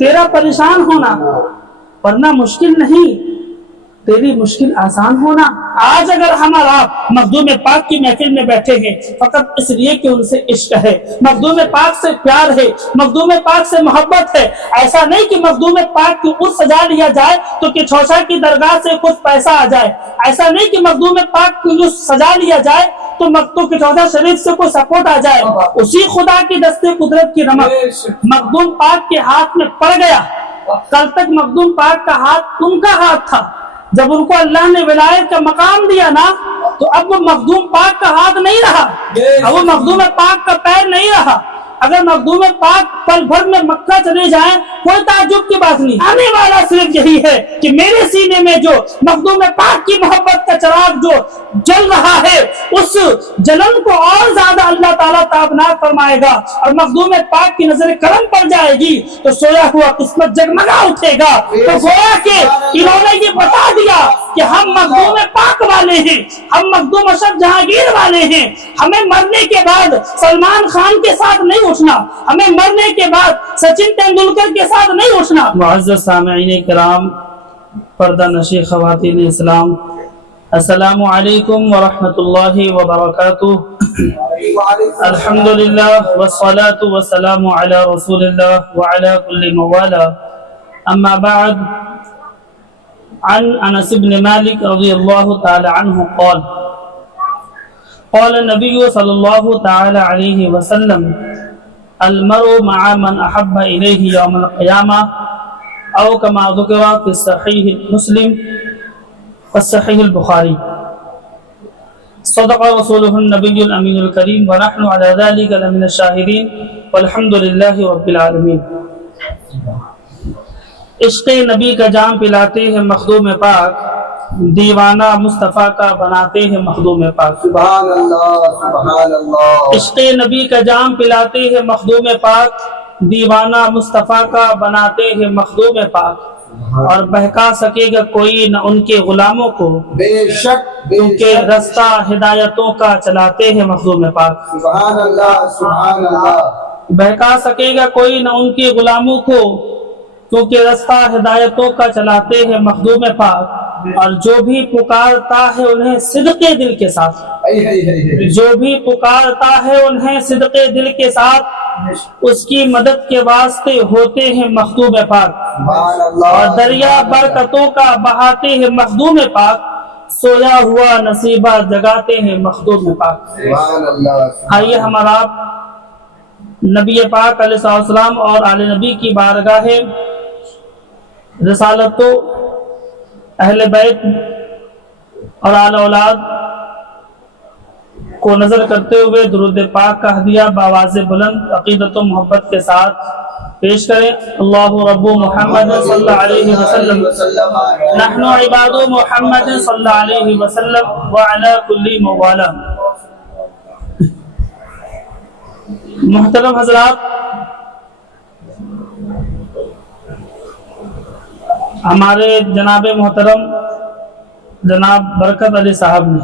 تیرا پریشان ہونا، ورنہ مشکل نہیں، تیری مشکل آسان ہونا۔ آج اگر ہم اور آپ مخدوم پاک کی محفل میں بیٹھے ہیں فقط اس لیے کہ ان سے عشق ہے، مخدوم پاک سے پیار ہے، مخدوم پاک سے محبت ہے، ایسا نہیں کہ مخدوم پاک کی عرس سجا لیا جائے تو کہ چوچا کی درگاہ سے کچھ پیسہ آ جائے، ایسا نہیں کہ مخدوم پاک کی عرس سجا لیا جائے تو مکتوب کے چوچا شریف سے کوئی سپورٹ آ جائے، اسی خدا کی دستے قدرت کی رمق مخدوم پاک کے ہاتھ میں پڑ گیا۔ کل تک مخدوم پاک کا ہاتھ ان کا ہاتھ تھا، جب ان کو اللہ نے ولایت کا مقام دیا نا تو اب وہ مخدوم پاک کا ہاتھ نہیں رہا، اب وہ مخدوم پاک کا پیر نہیں رہا۔ اگر مخدوم پاک پل بھر میں مکہ چلے جائیں کوئی تعجب کی بات نہیں، آنے والا صرف یہی ہے کہ میرے سینے میں جو مخدوم پاک کی محبت کا چراغ جو جل رہا ہے اس جلن کو اور زیادہ اللہ تعالیٰ تابناک فرمائے گا، اور مخدوم پاک کی نظر کرم پڑ جائے گی تو سویا ہوا قسمت جگمگا اٹھے گا۔ تو گویا کہ انہوں نے یہ بتا دیا کہ ہم مخدوم پاک والے ہیں، ہم مخدوم اشرف جہانگیر والے ہیں، ہمیں مرنے کے بعد سلمان خان کے ساتھ نہیں اٹھنا، ہمیں مرنے کے بعد سچن تندولکر کے ساتھ نہیں اٹھنا۔ معزز سامعین کرام، پردہ نشی خواتین اسلام، السلام علیکم ورحمۃ اللہ وبرکاتہ۔ الحمدللہ والصلاة والسلام علی رسول اللہ وعلی کل موالہ، اما بعد، عن انس بن مالک رضی اللہ تعالی عنہ قال قال النبی صلی اللہ تعالی علیہ وسلم المرء مع من احب الیہ یوم القیامہ او کما ذکر فی صحیح مسلم والصحیح البخاری۔ صدق رسولہ النبی الامین الکریم ونحن علی ذلک لمن الشاہدین والحمد للہ رب العالمین۔ عشق نبی کا جام پلاتے ہیں مخدوم پاک، دیوانہ مصطفیٰ کا بناتے ہیں مخدوم پاک۔ سبحان اللہ سبحان اللہ۔ عشق نبی کا جام پلاتے ہیں مخدوم پاک، دیوانہ مصطفیٰ کا بناتے ہیں مخدوم پاک، اور بہکا سکے گا کوئی نہ ان کے غلاموں کو، بے شک کیونکہ رستہ ہدایتوں کا چلاتے ہیں مخدوم پاک۔ سبحان اللہ سبحان اللہ۔ بہکا سکے گا کوئی نہ ان کے غلاموں کو، کیونکہ رستہ ہدایتوں کا چلاتے ہیں مخدوم پاک، اور جو بھی پکارتا ہے انہیں صدق دل کے ساتھ، جو بھی پکارتا ہے انہیں صدق دل کے ساتھ اس کی مدد کے واسطے ہوتے ہیں مخدوم پاک، اور دریا برکتوں کا بہاتے ہیں مخدوم پاک، سویا ہوا نصیبہ جگاتے ہیں مخدوم پاک۔ سبحان اللہ۔ آئیے ہمارا نبی پاک علیہ السلام اور آل نبی کی بارگاہ رسالت تو اہل بیت اور آل اولاد کو نظر کرتے ہوئے درود پاک کا ہدیہ بآواز بلند عقیدت و محبت کے ساتھ پیش کریں۔ اللہ رب محمد صلی اللہ علیہ وسلم، نحن عباد محمد صلی اللہ علیہ وسلم وعلی کل موالہ۔ محترم حضرات، ہمارے جناب محترم جناب برکت علی صاحب نے،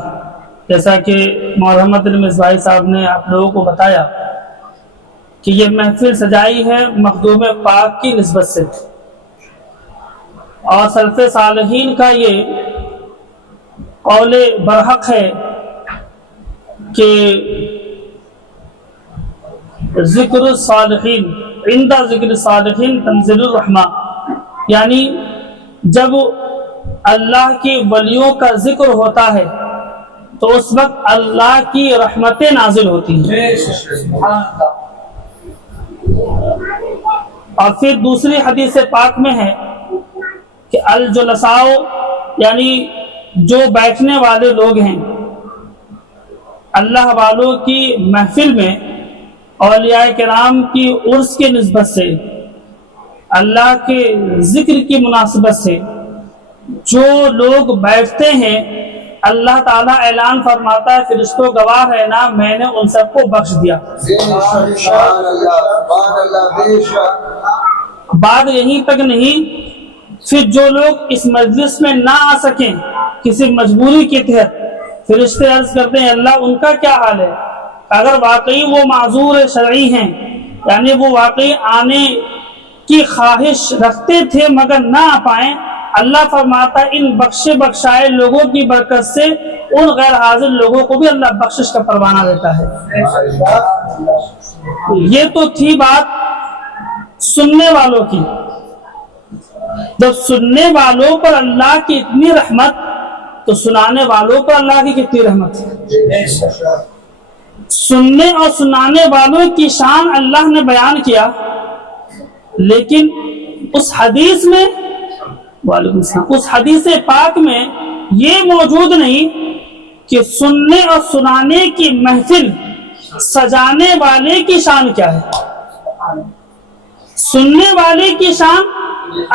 جیسا کہ محمد المصباحی صاحب نے آپ لوگوں کو بتایا کہ یہ محفل سجائی ہے مخدوم پاک کی نسبت سے، اور سلف صالحین کا یہ قول برحق ہے کہ ذکر الصالحین عند ذکر الصالحین تنزل الرحمہ، یعنی جب اللہ کی ولیوں کا ذکر ہوتا ہے تو اس وقت اللہ کی رحمتیں نازل ہوتی ہیں۔ اور پھر دوسری حدیث پاک میں ہے کہ الجلساء، یعنی جو بیٹھنے والے لوگ ہیں اللہ والوں کی محفل میں، اولیاء کرام کی عرس کی نسبت سے، اللہ کے ذکر کی مناسبت سے جو لوگ بیٹھتے ہیں، اللہ تعالیٰ اعلان فرماتا ہے فرشتوں گواہ ہے نا، میں نے ان سب کو بخش دیا۔ بات یہیں تک نہیں، پھر جو لوگ اس مجلس میں نہ آ سکیں کسی مجبوری کے تحت، فرشتے عرض کرتے ہیں اللہ ان کا کیا حال ہے؟ اگر واقعی وہ معذور شرعی ہیں، یعنی وہ واقعی آنے کی خواہش رکھتے تھے مگر نہ آ پائیں، اللہ فرماتا ہے ان بخشے بخشائے لوگوں کی برکت سے ان غیر حاضر لوگوں کو بھی اللہ بخشش کا پروانہ دیتا ہے۔ یہ تو تھی بات سننے والوں کی، جب سننے والوں پر اللہ کی اتنی رحمت تو سنانے والوں پر اللہ کی کتنی رحمت ہے۔ سننے اور سنانے والوں کی شان اللہ نے بیان کیا، لیکن اس حدیث میں وعلیکم السلام اس حدیث پاک میں یہ موجود نہیں کہ سننے اور سنانے کی محفل سجانے والے کی شان کیا ہے۔ سننے والے کی شان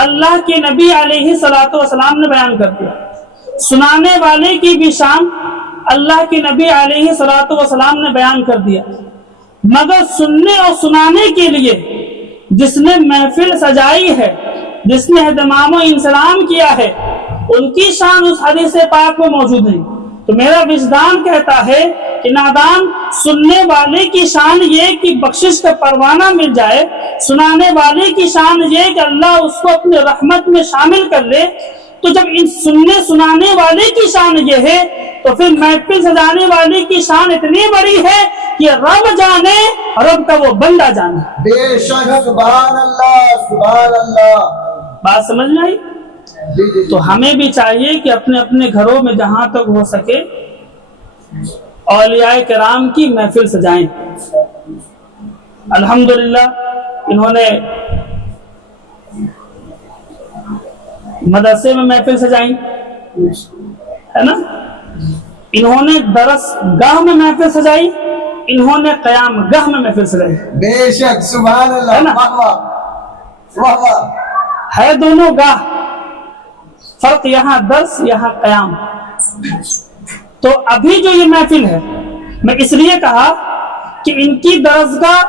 اللہ کے نبی علیہ الصلوۃ والسلام نے بیان کر دیا، سنانے والے کی بھی شان اللہ کے نبی علیہ الصلوۃ والسلام نے بیان کر دیا، مگر سننے اور سنانے کے لیے جس نے محفل سجائی ہے، جس نے اہتمام و انسلام کیا ہے، ان کی شان اس حدیث پاک میں موجود نہیں۔ تو میرا وجدان کہتا ہے کہ نادان سننے والے کی شان یہ کہ بخشش کا پروانہ مل جائے، سنانے والے کی شان یہ کہ اللہ اس کو اپنے رحمت میں شامل کر لے۔ تو جب ان سننے سنانے والے کی شان یہ ہے تو پھر محفل سجانے والے کی شان اتنی بڑی ہے کہ رب جانے رب کا وہ بندہ جانے۔ بے شک، سبحان اللہ سبحان اللہ۔ بات سمجھ میں آئی؟ تو ہمیں بھی چاہیے کہ اپنے اپنے گھروں میں جہاں تک ہو سکے اولیاء کرام کی محفل سجائیں۔ الحمدللہ انہوں نے مدرسے میں محفل سجائیں، ہے نا، انہوں نے درس گاہ میں محفل سجائی، انہوں نے قیام گاہ میں محفل سجائی۔ بے شک، سبحان اللہ، واہ واہ واہ واہ۔ ہے دونوں گاہ، فرق یہاں درس یہاں قیام۔ تو ابھی جو یہ محفل ہے، میں اس لیے کہا کہ ان کی درسگاہ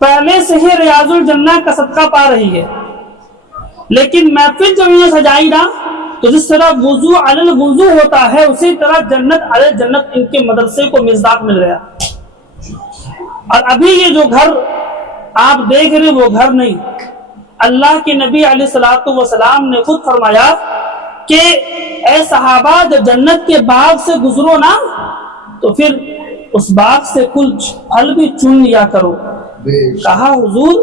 پہلے سے ہی ریاض الجنہ کا صدقہ پا رہی ہے، لیکن محفل جو انہیں سجائی نا، تو جس طرح وضو علی الوضو ہوتا ہے اسی طرح جنت علی جنت ان کے مدرسے کو مصداق مل گیا۔ اور ابھی یہ جو گھر آپ دیکھ رہے وہ گھر نہیں، اللہ کے نبی علیہ الصلوۃ والسلام نے خود فرمایا کہ اے صحابہ جب جنت کے باغ سے گزرو نا تو پھر اس باغ سے کچھ پھل بھی چن لیا کرو۔ کہا حضور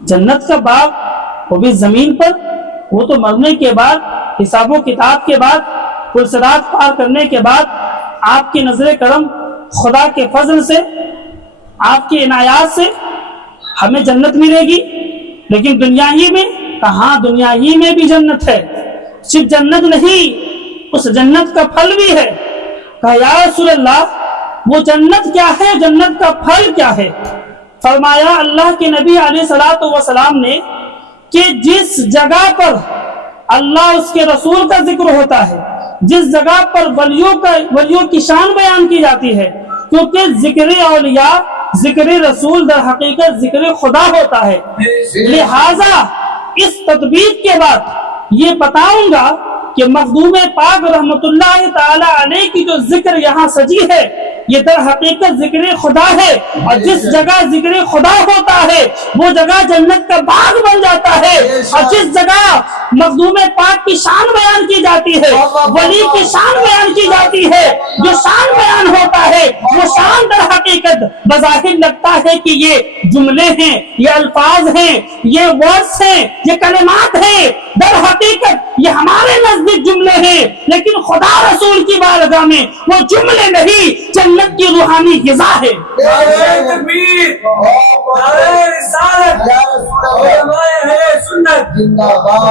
جنت کا باغ وہ بھی زمین پر، وہ تو مرنے کے بعد حساب و کتاب کے بعد پرصراط پار کرنے کے بعد آپ کی نظر کرم خدا کے فضل سے آپ کی عنایات سے ہمیں جنت ملے گی، لیکن دنیا ہی میں کہاں، دنیا ہی میں بھی جنت ہے، صرف جنت نہیں اس جنت کا پھل بھی ہے۔ کہا یا رسول اللہ وہ جنت کیا ہے، جنت کا پھل کیا ہے؟ فرمایا اللہ کے نبی علیہ الصلوۃ والسلام نے کہ جس جگہ پر اللہ اس کے رسول کا ذکر ہوتا ہے، جس جگہ پر ولیوں کی شان بیان کی جاتی ہے، کیونکہ ذکر اولیاء ذکر رسول در حقیقت ذکر خدا ہوتا ہے، لہذا اس تطبیق کے بعد یہ بتاؤں گا کہ مخدوم پاک رحمت اللہ تعالی علیہ کی جو ذکر یہاں سجی ہے یہ در حقیقت ذکر خدا ہے، اور جس جگہ ذکر خدا ہوتا ہے وہ جگہ جنت کا باغ بن جاتا ہے، اور جس جگہ مخدوم پاک کی شان بیان کی جاتی ہے، ولی کی شان بیان کی جاتی ہے، جو شان بیان ہوتا ہے وہ شان در حقیقت بظاہر لگتا ہے کہ یہ جملے ہیں، یہ الفاظ ہیں، یہ ورڈز ہیں، یہ کلمات ہیں، در حقیقت یہ ہمارے نزدیک جملے ہیں، لیکن خدا رسول کی بارگاہ میں وہ جملے نہیں، جنت کی روحانی غذا ہے۔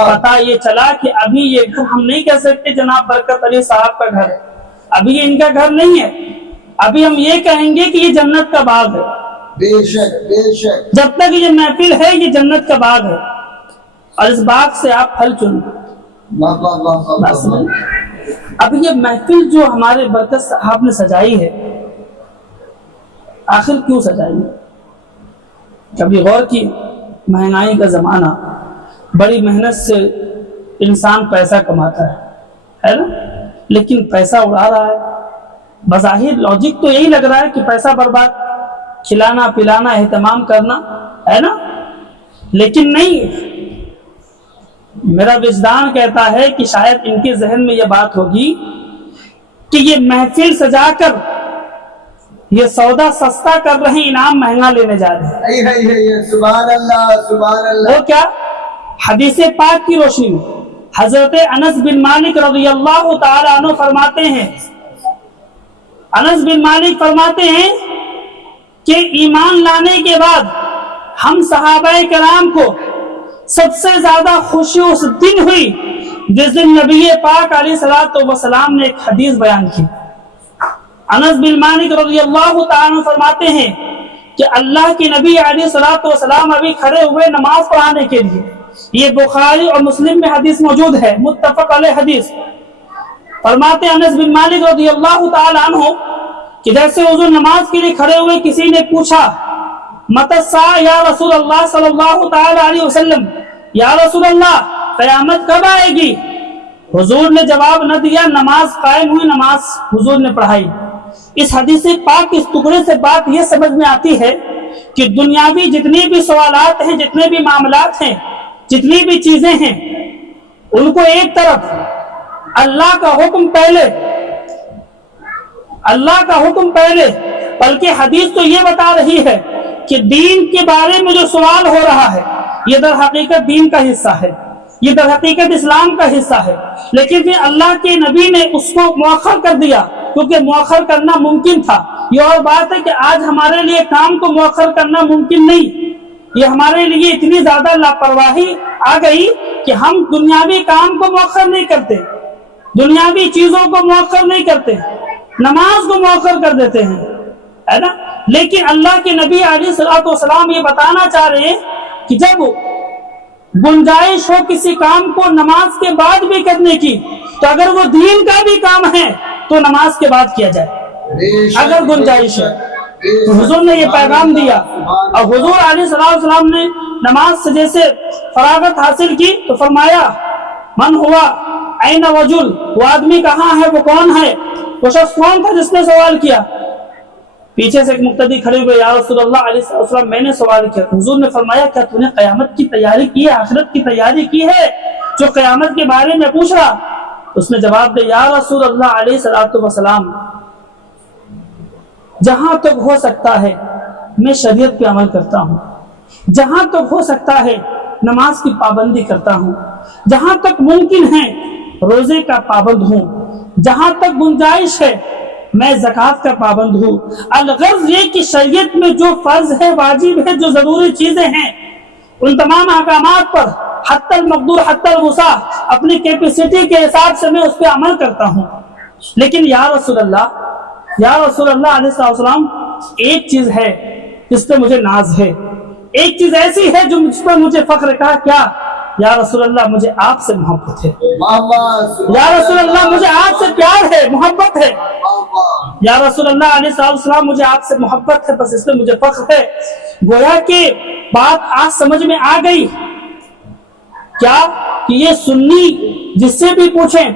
پتا یہ چلا کہ ابھی یہ گھر ہم نہیں کہہ سکتے جناب برکت علی صاحب کا گھر ہے، ابھی یہ ان کا گھر نہیں ہے، ابھی ہم یہ کہیں گے کہ یہ جنت کا باغ ہے۔ بے شک بے شک، جب تک یہ محفل ہے یہ جنت کا باغ ہے، اور اس باغ سے آپ پھل چنیں۔ اب یہ محفل جو ہمارے برکت صاحب نے سجائی ہے، آخر کیوں سجائی ہے؟ کبھی غور کی؟ مہنگائی کا زمانہ، بڑی محنت سے انسان پیسہ کماتا ہے نا، لیکن پیسہ اڑا رہا ہے۔ بظاہر لاجک تو یہی لگ رہا ہے کہ پیسہ برباد، کھلانا پلانا اہتمام کرنا ہے نا، لیکن نہیں، میرا وجدان کہتا ہے کہ شاید ان کے ذہن میں یہ بات ہوگی کہ یہ محفل سجا کر یہ سودا سستا کر رہے ہیں، انعام مہنگا لینے جا رہے ہیں۔ سبحان اللہ سبحان اللہ۔ وہ کیا؟ حدیث پاک کی روشنی میں حضرت انس بن مالک رضی اللہ تعالی عنہ فرماتے ہیں، انس بن مالک فرماتے ہیں کہ ایمان لانے کے بعد ہم صحابہ کرام کو سب سے زیادہ خوشی اس دن ہوئی جس دن نبی پاک علیہ الصلوۃ والسلام نے ایک حدیث بیان کی۔ انس بن مالک رضی اللہ تعالی عنہ فرماتے ہیں کہ اللہ کے نبی علیہ الصلوۃ والسلام ابھی کھڑے ہوئے نماز پڑھانے کے لیے، یہ بخاری اور مسلم میں حدیث موجود ہے، متفق علیہ حدیث۔ فرماتے انس بن مالک رضی اللہ تعالی عنہ کہ جیسے حضور نماز کے لیے کھڑے ہوئے کسی نے پوچھا متی الساعہ یا رسول اللہ صلی اللہ تعالی علیہ وسلم، یا رسول اللہ قیامت کب آئے گی؟ حضور نے جواب نہ دیا، نماز قائم ہوئی، نماز حضور نے پڑھائی۔ اس حدیث پاک اس ٹکڑے سے بات یہ سمجھ میں آتی ہے کہ دنیاوی جتنے بھی سوالات ہیں، جتنے بھی معاملات ہیں، جتنی بھی چیزیں ہیں، ان کو ایک طرف اللہ کا حکم پہلے، اللہ کا حکم پہلے، بلکہ حدیث تو یہ بتا رہی ہے کہ دین کے بارے میں جو سوال ہو رہا ہے یہ در حقیقت دین کا حصہ ہے، یہ در حقیقت اسلام کا حصہ ہے، لیکن پھر اللہ کے نبی نے اس کو مؤخر کر دیا کیونکہ مؤخر کرنا ممکن تھا۔ یہ اور بات ہے کہ آج ہمارے لیے کام کو مؤخر کرنا ممکن نہیں، یہ ہمارے لیے اتنی زیادہ لاپرواہی آ گئی کہ ہم دنیاوی کام کو مؤخر نہیں کرتے، دنیاوی چیزوں کو مؤخر نہیں کرتے، نماز کو مؤخر کر دیتے ہیں، ہے نا۔ لیکن اللہ کے نبی علیہ الصلوۃ والسلام یہ بتانا چاہ رہے ہیں کہ جب گنجائش ہو کسی کام کو نماز کے بعد بھی کرنے کی تو اگر وہ دین کا بھی کام ہے تو نماز کے بعد کیا جائے اگر گنجائش ہے۔ تو حضور نے یہ پیغام دیا، اور حضور علیہ السلام نے نماز سے جیسے فراغت حاصل کی تو فرمایا من ہوا این رجل، وہ آدمی کہاں ہے، وہ کون ہے، وہ شخص کون تھا جس نے سوال کیا؟ پیچھے سے ایک مقتدی کھڑے ہوئے، یا رسول اللہ علیہ السلام میں نے سوال کیا۔ حضور نے فرمایا کیا تو نے قیامت کی تیاری کی ہے، آخرت کی تیاری کی ہے جو قیامت کے بارے میں پوچھ رہا؟ اس نے جواب دیا یا رسول اللہ علیہ السلام جہاں تک ہو سکتا ہے میں شریعت پہ عمل کرتا ہوں، جہاں تک ہو سکتا ہے نماز کی پابندی کرتا ہوں، جہاں تک ممکن ہے روزے کا پابند ہوں، جہاں تک گنجائش ہے میں زکوٰۃ کا پابند ہوں۔ الغرض یہ کہ شریعت میں جو فرض ہے، واجب ہے، جو ضروری چیزیں ہیں، ان تمام احکامات پر حتی المقدور حتی الوسع اپنی کیپیسٹی کے حساب سے میں اس پہ عمل کرتا ہوں۔ لیکن یا رسول اللہ علیہ السلام ایک چیز ہے جس پہ مجھے ناز ہے، ایک چیز ایسی ہے جو مجھ پر مجھے فخر کا، کیا؟ یا رسول اللہ مجھے آپ سے محبت ہے، یا رسول اللہ مجھے آپ سے پیار ہے، محبت ہے، یا رسول اللہ علیہ السلام مجھے آپ سے محبت ہے، بس اس میں مجھے فخر ہے۔ گویا کہ بات آج سمجھ میں آ گئی کیا کہ یہ سنی جس سے بھی پوچھیں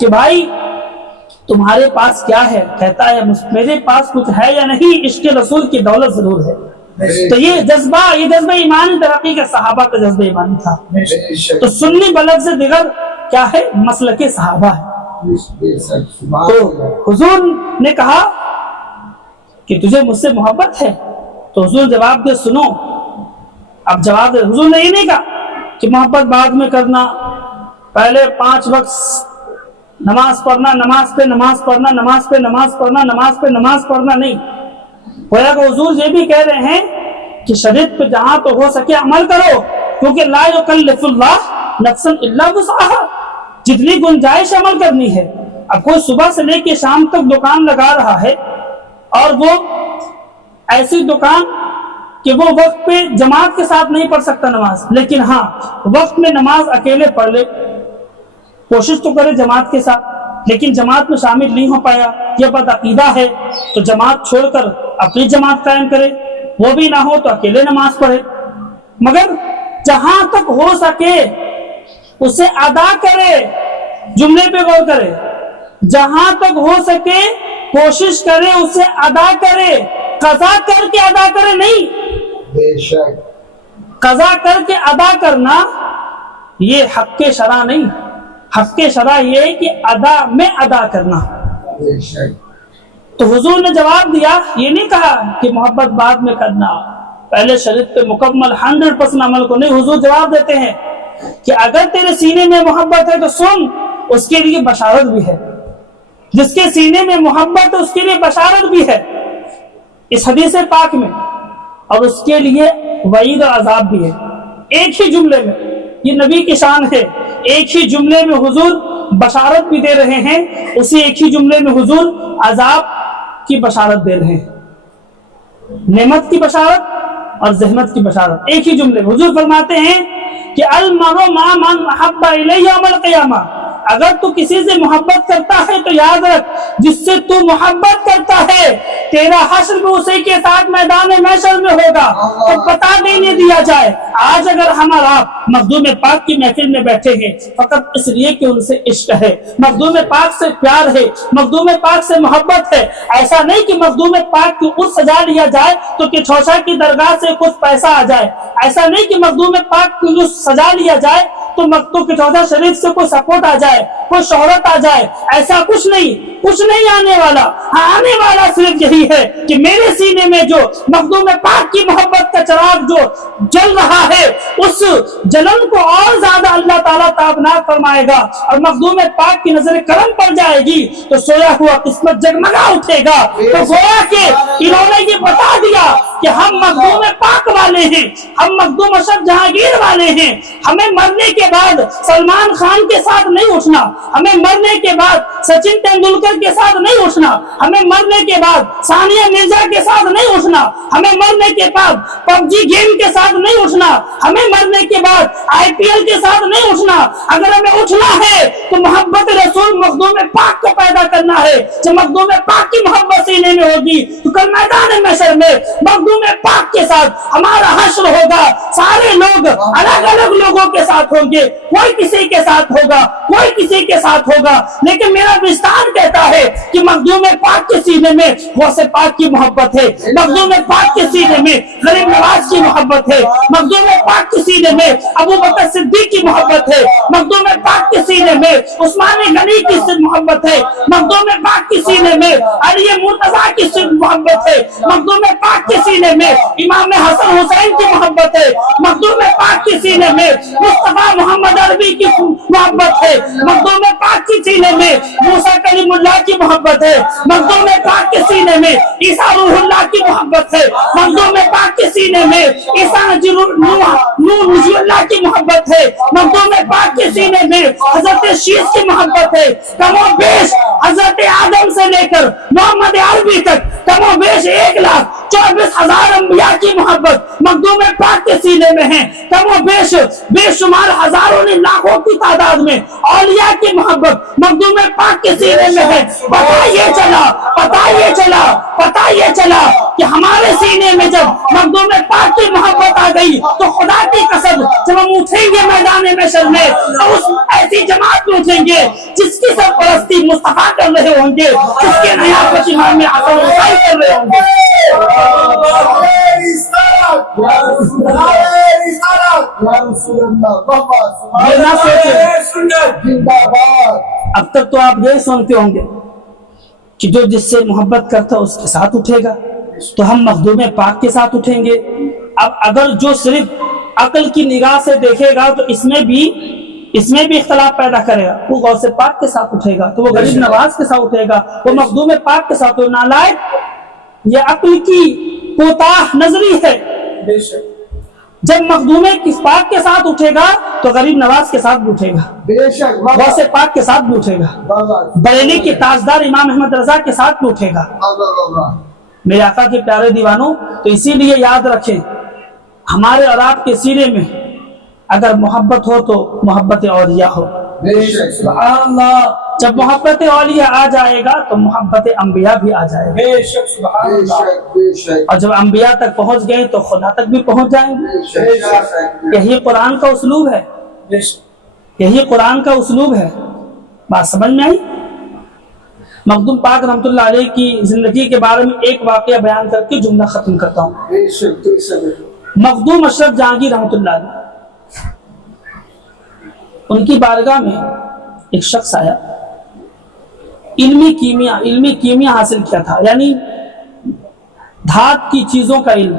کہ بھائی تمہارے پاس کیا ہے، کہتا ہے میرے پاس کچھ ہے یا نہیں، عشق رسول کی دولت ضرور ہے۔ تو یہ جذبہ ایمانی ترقی کا صحابہ کا جذبہ ایمانی تھا۔ تو سنی بلفظ دیگر کیا ہے؟ مسلک صحابہ ہے۔ تو حضور نے کہا کہ تجھے مجھ سے محبت ہے؟ تو حضور جواب دے سنو، اب جواب دے، حضور نے یہ نہیں کہا کہ محبت بعد میں کرنا، پہلے 5 وقت نماز پڑھنا، نماز پہ نماز پڑھنا، نماز پہ نماز پڑھنا، نماز پہ نماز پڑھنا، نہیں۔ گویا کہ حضور یہ بھی کہہ رہے ہیں کہ شریعت پہ جہاں تو ہو سکے عمل کرو، کیونکہ لا یکلف اللہ نفسا الا وسعہا، جتنی گنجائش عمل کرنی ہے۔ اب کوئی صبح سے لے کے شام تک دکان لگا رہا ہے اور وہ ایسی دکان کہ وہ وقت پہ جماعت کے ساتھ نہیں پڑھ سکتا نماز، لیکن ہاں وقت میں نماز اکیلے پڑھ لے، کوشش تو کرے جماعت کے ساتھ، لیکن جماعت میں شامل نہیں ہو پایا، یہ بد عقیدہ ہے تو جماعت چھوڑ کر اپنی جماعت قائم کرے، وہ بھی نہ ہو تو اکیلے نماز پڑھے، مگر جہاں تک ہو سکے اسے ادا کرے۔ جملے پہ غور کرے، جہاں تک ہو سکے کوشش کرے اسے ادا کرے، قضا کر کے ادا کرے نہیں۔ بے شک قضا کر کے ادا کرنا یہ حق شرع نہیں، حق شرع یہ ہے کہ ادا میں ادا کرنا۔ بے شک تو حضور نے جواب دیا، یہ نہیں کہا کہ محبت بعد میں کرنا، پہلے شریعت پہ مکمل 100% عمل کو نہیں۔ حضور جواب دیتے ہیں کہ اگر تیرے سینے میں محبت ہے تو سن، اس کے لیے بشارت بھی ہے، جس کے سینے میں محبت ہے اس کے لیے بشارت بھی ہے اس حدیث پاک میں، اور اس کے لیے وعید و عذاب بھی ہے۔ ایک ہی جملے میں، یہ نبی کی شان ہے، ایک ہی جملے میں حضور بشارت بھی دے رہے ہیں، اسی ایک ہی جملے میں حضور عذاب کی بشارت دے رہے ہیں، نعمت کی بشارت اور زحمت کی بشارت ایک ہی جملے میں۔ حضور فرماتے ہیں کہ المرء مع من احب الیہ یوم القیامہ، اگر تو کسی سے محبت کرتا ہے تو یاد رکھ جس سے تو محبت کرتا ہے تیرا حشر بھی اسی کے ساتھ میدان محشر میں ہوگا۔ تو پتا دینے دیا جائے، آج اگر ہمارا مخدوم پاک کی محفل میں بیٹھے ہیں فقط اس لیے کہ ان سے عشق ہے، مخدوم پاک سے پیار ہے، مخدوم پاک سے محبت ہے، ایسا نہیں کہ مخدوم پاک کی عرس سجا لیا جائے تو کہ چھوچا کی درگاہ سے کچھ پیسہ آ جائے، ایسا نہیں کہ مخدوم پاک کی عرس سجا لیا جائے تو مکتوب کے چوتھا شریف سے کوئی سپورٹ آ جائے، کوئی شہرت آ جائے، ایسا کچھ نہیں آنے والا۔ آنے والا صرف یہی ہے کہ میرے سینے میں جو مخدوم پاک کی محبت کا چراغ جو جل رہا ہے اس جلن کو اور زیادہ اللہ تعالیٰ تابناک فرمائے گا، اور مخدوم پاک کی نظر کرم پڑ جائے گی تو سویا ہوا قسمت جگمگا اٹھے گا۔ تو گویا کہ انہوں نے یہ بتا دیا کہ ہم مخدوم پاک والے ہیں، ہم مخدوم اشرف جہانگیر والے ہیں، ہمیں مرنے کے بعد سلمان خان کے ساتھ نہیں اٹھنا، ہمیں مرنے کے بعد سچن تندولکر کے ساتھ نہیں اٹھنا، ہمیں مرنے کے بعد ثانیہ مرزا کے ساتھ نہیں اٹھنا، ہمیں مرنے کے بعد پب جی گیم کے ساتھ نہیں اٹھنا، ہمیں مرنے کے بعد آئی پی ایل کے ساتھ نہیں اٹھنا۔ اگر ہمیں اٹھنا ہے تو محبت رسول مخدوم پاک کو پیدا کرنا ہے۔ جب مخدوم پاک کی محبت سینے میں ہوگی تو کل میدان محشر میں مخدوم پاک کے ساتھ ہمارا حشر ہوگا، سارے لوگ الگ الگ لوگوں کے ساتھ ہوں گے، کوئی کسی کے ساتھ ہوگا، کوئی کسی کے ساتھ ہوگا، لیکن میرا وستان کہتا ہے کہ مخدوم پاک کے سینے میں غوث پاک کی محبت ہے، مخدوم پاک کے سینے میں غریب نواز کی محبت ہے، مخدوم پاک کے سینے میں ابو بکر صدیق کی محبت ہے، مخدوم پاک کے سینے میں عثمان غنی کی محبت ہے، مخدوم پاک کے سینے میں علی مرتضیٰ کی محبت ہے، مخدوم پاک کے سینے میں امام حسن حسین کی محبت ہے، مخدوم پاک کے سینے میں مصطفیٰ محمد عربی کی محبت ہے، مخدوم پاک کے سینے میں موسیٰ کلیم اللہ کی محبت ہے، مخدوم پاک کے سینے میں عیسیٰ روح اللہ کی محبت ہے، مخدوم پاک کے سینے میں عیسیٰ نور نجی اللہ کی محبت ہے، مخدوم پاک کے سینے میں حضرت شیش کی محبت ہے۔ کم و بیش حضرت آدم سے لے کر محمد عربی تک کم و بیش 1,24,000 انبیاء کی محبت مخدوم پاک کے سینے میں ہے، کم و بیش بے شمار ہزاروں نے لاکھوں کی تعداد میں اولیاء کی محبت مخدوم پاک کے سینے میں ہے۔ پتہ یہ چلا کہ ہمارے سینے میں جب مخدوم پاک کی محبت آ گئی تو خدا کی قسم جب ہم اٹھیں گے میدان محشر میں تو اس ایسی جماعت میں اٹھیں گے جس کی سرپرستی مصطفیٰ کر رہے ہوں گے، جس کے نیابت امام حسن حسین کر رہے ہوں گے۔ اب تک تو آپ یہ سنتے ہوں گے کہ جو جس سے محبت کرتا اس کے ساتھ اٹھے گا، تو ہم مخدوم پاک کے ساتھ اٹھیں گے۔ اب اگر جو صرف عقل کی نگاہ سے دیکھے گا تو اس میں بھی اختلاف پیدا کرے گا، وہ غوث پاک کے ساتھ اٹھے گا تو وہ غریب نواز کے ساتھ اٹھے گا، وہ مخدوم پاک کے ساتھ نالائق۔ یہ عقل کی کوتاہ نظری ہے۔ جب مخدوم پاک کے ساتھ اٹھے گا تو غریب نواز کے ساتھ بھی اٹھے گا، غوث پاک کے ساتھ بھی اٹھے گا، بریلی کے تاجدار امام احمد رضا کے ساتھ بھی اٹھے گا۔ میرے آقا کے پیارے دیوانوں، تو اسی لیے یاد رکھیں ہمارے اور آپ کے سینے میں اگر محبت ہو تو محبت اولیاء ہو۔ سبحان اللہ، جب محبت اولیاء آ جائے گا تو محبت انبیاء بھی آ جائے گا، اور جب انبیاء تک پہنچ گئے تو خدا تک بھی پہنچ جائیں گے۔ یہی قرآن کا اسلوب ہے، یہی قرآن کا اسلوب ہے۔ بات سمجھ میں آئی؟ مخدوم پاک رحمۃ اللہ علیہ کی زندگی کے بارے میں ایک واقعہ بیان کر کے جملہ ختم کرتا ہوں۔ مخدوم اشرف جہانگیر رحمۃ اللہ علیہ، ان کی بارگاہ میں ایک شخص آیا، علمی کیمیا حاصل کیا تھا، یعنی دھات کی چیزوں کا علم،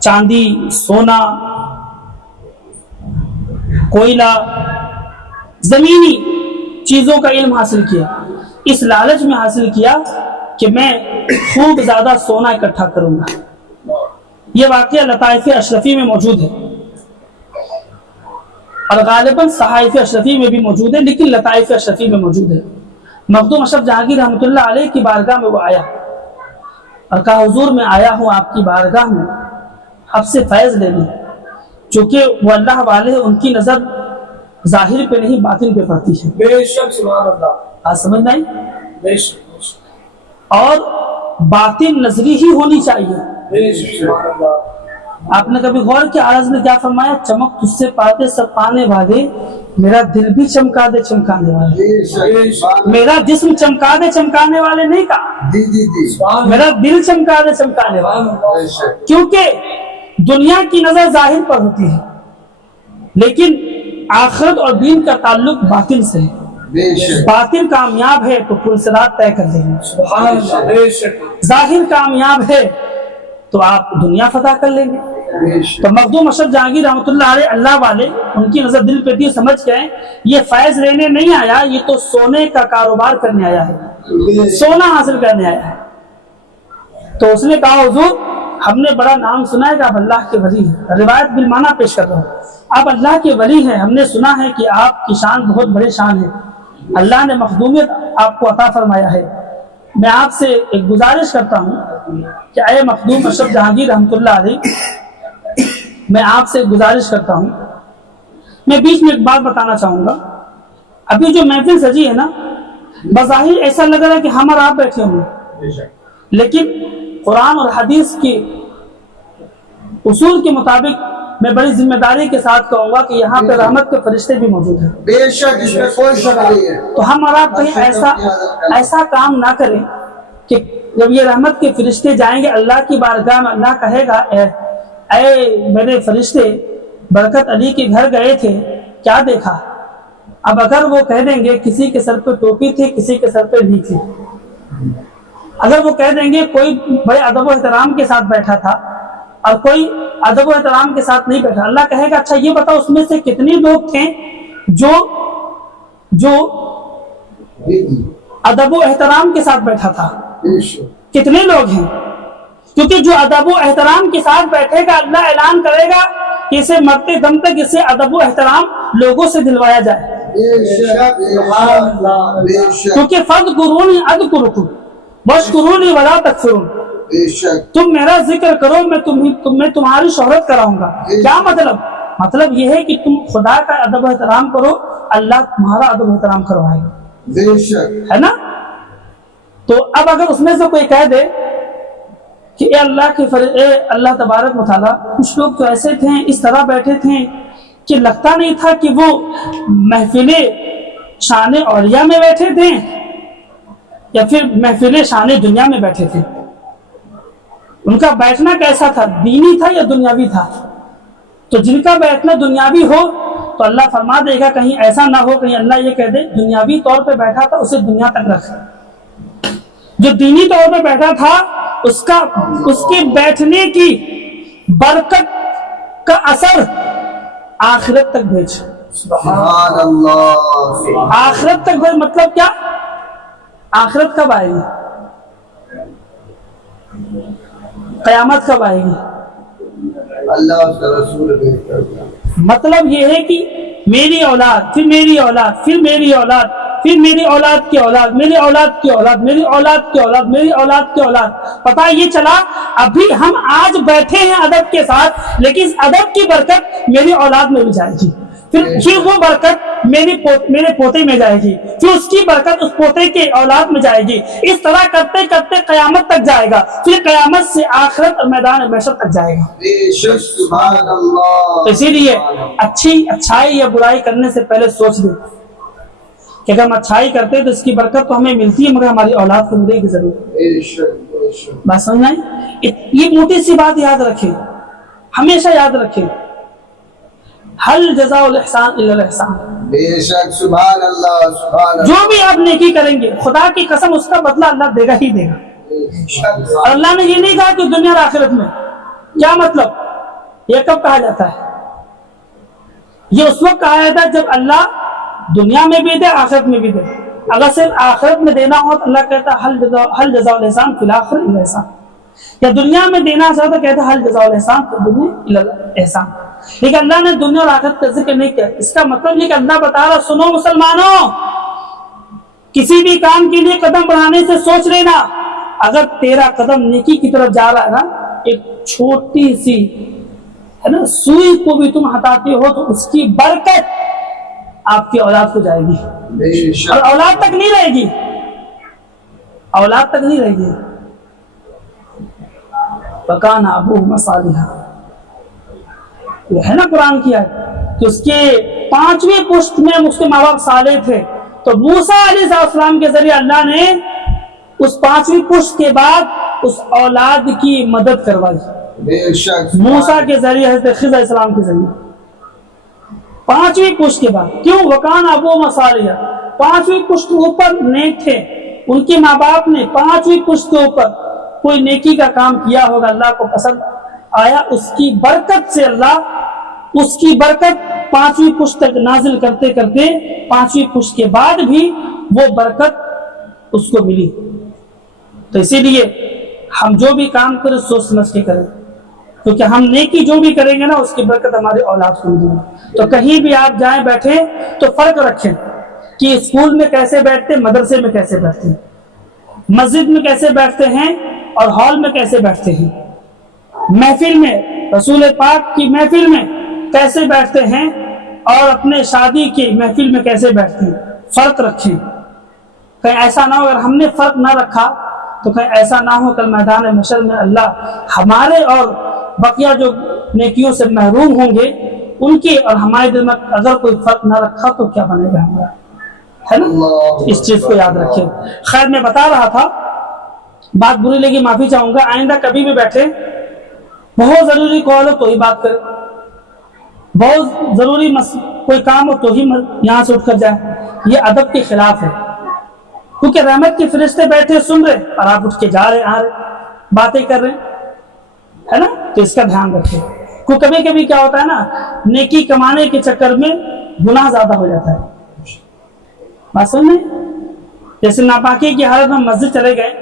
چاندی، سونا، کوئلہ، زمینی چیزوں کا علم حاصل کیا، اس لالچ میں حاصل کیا کہ میں خوب زیادہ سونا اکٹھا کروں گا۔ یہ واقعہ لطائف اشرفی میں موجود ہے، اور غالباً صحائف اشرفی میں بھی موجود ہے، لیکن لطائف اشرفی میں موجود ہے۔ مخدوم اشرف جہانگیر رحمۃ اللہ علیہ کی بارگاہ میں وہ آیا اور کہا حضور میں آیا ہوں آپ کی بارگاہ میں آپ سے فیض لینے، چونکہ وہ اللہ والے ہیں، ان کی نظر ظاہر پہ نہیں باطن پہ پڑتی ہے۔ بے شک سبحان اللہ، آپ سمجھ نہیں؟ بے شک اور باطن نظری ہی ہونی چاہیے۔ بے شک سبحان اللہ۔ آپ نے کبھی غور کیا عرض نے کیا فرمایا؟ چمک تجھ سے پاتے سب پانے والے، میرا دل بھی چمکا دے چمکانے والے، بے شک میرا جسم چمکا دے چمکانے والے نہیں کہا، جی جی جی میرا دل چمکا دے چمکانے والے، بے شک کیونکہ دنیا کی نظر ظاہر پر ہوتی ہے، لیکن آخرت اور دین کا تعلق باطن سے ہے۔ بے شک باطن کامیاب ہے تو پل صراط طے کر لیں گے، سبحان اللہ، بے شک ظاہر کامیاب ہے تو آپ دنیا فتح کر لیں گے۔ بے شک تو مخدوم اشرف جہانگیر رحمۃ اللہ علیہ، اللہ والے، ان کی نظر دل پہ تھی، سمجھ گئے یہ فیض لینے نہیں آیا، یہ تو سونے کا کاروبار کرنے آیا ہے، سونا حاصل کرنے آیا ہے۔ تو اس نے کہا حضور ہم نے بڑا نام سنا ہے کہ آپ اللہ کے ولی ہیں، روایت بالمعنی پیش کر رہا ہوں، آپ اللہ کے ولی ہیں، ہم نے سنا ہے کہ آپ کی شان بہت بڑے شان ہے، اللہ نے مخدومیت آپ کو عطا فرمایا ہے۔ میں آپ سے ایک گزارش کرتا ہوں کہ اے مخدوم اشرف جہانگیر رحمۃ اللہ علیہ، میں آپ سے گزارش کرتا ہوں، میں بیچ میں ایک بات بتانا چاہوں گا۔ ابھی جو محفل سجی ہے نا، بظاہر ایسا لگ رہا ہے کہ ہم اور آپ بیٹھے ہوں، لیکن قرآن اور حدیث کے اصول کے مطابق میں بڑی ذمہ داری کے ساتھ کہوں گا کہ یہاں پہ رحمت کے فرشتے بھی موجود ہیں، بے شک اس میں کوئی شک نہیں ہے۔ تو ہم اور آپ کہیں ایسا کام نہ کریں کہ جب یہ رحمت کے فرشتے جائیں گے اللہ کی بارگاہ میں، اللہ کہے گا اے میرے فرشتے برکت علی کے گھر گئے تھے، کیا دیکھا؟ اب اگر وہ کہہ دیں گے کسی کے سر پہ ٹوپی تھی، کسی کے سر پہ نہیں تھی، اگر وہ کہہ دیں گے کوئی بڑے ادب و احترام کے ساتھ بیٹھا تھا اور کوئی ادب و احترام کے ساتھ نہیں بیٹھا، اللہ کہے گا اچھا یہ بتاؤ اس میں سے کتنے لوگ تھے جو ادب و احترام کے ساتھ بیٹھا تھا؟ کتنے لوگ ہیں؟ کیونکہ جو ادب و احترام کے ساتھ بیٹھے گا اللہ اعلان کرے گا کہ اسے مرتے دم تک اسے ادب و احترام لوگوں سے دلوایا جائے، کیونکہ فاذکرونی اذکرکم واشکرونی ولا تکفرون، تم میرا ذکر کرو میں تمہاری شہرت کراؤں گا۔ کیا مطلب یہ ہے کہ تم خدا کا ادب و احترام کرو، اللہ تمہارا ادب و احترام کروائے گا، ہے نا؟ تو اب اگر اس میں سے کوئی کہہ دے کہ اے اللہ تبارک و تعالیٰ، کچھ لوگ تو ایسے تھے اس طرح بیٹھے تھے کہ لگتا نہیں تھا کہ وہ محفل شان اولیاء میں بیٹھے تھے یا پھر محفل شان دنیا میں بیٹھے تھے، ان کا بیٹھنا کیسا تھا، دینی تھا یا دنیاوی تھا؟ تو جن کا بیٹھنا دنیاوی ہو تو اللہ فرما دے گا کہیں ایسا نہ ہو کہیں اللہ یہ کہہ دے دنیاوی طور پہ بیٹھا تھا اسے دنیا تک رکھ، جو دینی طور پہ بیٹھا تھا اس کے بیٹھنے کی برکت کا اثر آخرت تک بھیج، سبحان اللہ، آخرت تک بھیج۔ مطلب کیا؟ آخرت کب آئے گی؟ قیامت کب آئے گی؟ اللہ اس کا رسول بہتر۔ مطلب یہ ہے کہ میری اولاد، پھر میری اولاد، پھر میری اولاد، پھر میری اولاد کی اولاد، میری اولاد کی اولاد، میری اولاد کی اولاد، میری اولاد کی اولاد، پتہ یہ چلا ابھی ہم آج بیٹھے ہیں ادب کے ساتھ، لیکن اس ادب کی برکت میری اولاد میں بھی جائے گی، پھر وہ برکت میرے پوتے میں جائے گی، پھر اس کی برکت اس پوتے کے اولاد میں جائے گی، اس طرح کرتے کرتے قیامت تک جائے گا، پھر قیامت سے آخرت اور میدان محشر تک جائے گا۔ سبحان اللہ۔ تو اسی لیے اچھائی یا برائی کرنے سے پہلے سوچ لیں کہ اگر ہم اچھائی کرتے تو اس کی برکت تو ہمیں ملتی ہے، مگر ہماری اولاد کو ملے گی ضرور۔ بات سمجھ آئی؟ یہ موٹی سی بات یاد رکھیں ہمیشہ یاد رکھیں حل جزاء الاحسان الا الاحسان. بے شک سبحان اللہ سبحان اللہ. جو بھی آپ نیکی کریں گے خدا کی قسم اس کا بدلہ اللہ دے گا ہی دے گا. اور اللہ نے یہ نہیں کہا کہ دنیا اور آخرت میں. کیا مطلب؟ یہ کب کہا جاتا ہے؟ یہ اس وقت کہا جاتا ہے جب اللہ دنیا میں بھی دے آخرت میں بھی دے. اگر صرف آخرت میں دینا ہو تو اللہ کہتا ہے حل جزاء الاحسان فی الاخرہ الا الاحسان. یا دنیا میں دینا چاہتا کہتا ہے حل جزاء الاحسان فی الدنیا الا الاحسان. لیکن اللہ نے دنیا اور آخرت کا ذکر نہیں کیا. اس کا مطلب یہ کہ اللہ بتا رہا سنو مسلمانوں، کسی بھی کام کے لیے قدم بڑھانے سے سوچ لینا اگر تیرا قدم نیکی کی طرف جا رہا ہے نا، ایک چھوٹی سی ہے نا سوئی کو بھی تم ہٹاتے ہو تو اس کی برکت آپ کی اولاد کو جائے گی. اور اولاد تک نہیں رہے گی، اولاد تک نہیں رہے گی. وَكَانَ أَبُوهُمَا صَالِحًا. یہ ہے نا قرآن کی آیت کہ اس کے 5ویں پشت میں اس کے ماں باپ صالح تھے. تو موسیٰ علیہ السلام کے ذریعے اللہ نے اس 5ویں پشت کے بعد اس اولاد کی مدد کروائی. موسیٰ کے ذریعے حضرت خضر علیہ السلام کے ذریعے 5ویں پشت کے بعد. کیوں؟ وَكَانَ أَبُوهُمَا صَالِحًا. 5ویں پشت اوپر نیک تھے، ان کے ماں باپ نے 5ویں پشت کے اوپر کوئی نیکی کا کام کیا ہوگا، اللہ کو پسند آیا، اس کی برکت سے اللہ اس کی برکت 5ویں پشت تک نازل کرتے کرتے 5ویں پشت کے بعد بھی وہ برکت اس کو ملی. تو اسی لیے ہم جو بھی کام کریں سوچ سمجھ کے کریں، کیونکہ ہم نیکی جو بھی کریں گے نا اس کی برکت ہمارے اولاد کو ملے گی. تو کہیں بھی آپ جائیں بیٹھیں تو فرق رکھیں کہ اسکول میں کیسے بیٹھتے، مدرسے میں کیسے بیٹھتے ہیں، مسجد میں کیسے بیٹھتے ہیں اور ہال میں کیسے بیٹھتے ہیں، محفل میں رسول پاک کی محفل میں کیسے بیٹھتے ہیں اور اپنے شادی کی محفل میں کیسے بیٹھتے ہیں. فرق رکھیں. کہیں ایسا نہ ہو، اگر ہم نے فرق نہ رکھا تو کہیں ایسا نہ ہو کل میدان محشر میں اللہ ہمارے اور بقیہ جو نیکیوں سے محروم ہوں گے ان کے اور ہمارے دل میں اگر کوئی فرق نہ رکھا تو کیا بنے گا ہمارا، ہے نا. اس چیز کو یاد رکھیں. خیر میں بتا رہا تھا، بات بری لگی معافی چاہوں گا. آئندہ کبھی بھی بیٹھے بہت ضروری کال ہو تو ہی بات کریں، بہت ضروری کوئی کام ہو تو ہی یہاں سے اٹھ کر جائیں. یہ ادب کے خلاف ہے، کیونکہ رحمت کے فرشتے بیٹھے سن رہے اور آپ اٹھ کے جا رہے آ رہے باتیں کر رہے ہے نا. تو اس کا دھیان رکھیں. کیونکہ کبھی کبھی کیا ہوتا ہے نا، نیکی کمانے کے چکر میں گناہ زیادہ ہو جاتا ہے. بات سن لیں، جیسے ناپاکی کی حالت میں مسجد چلے گئے،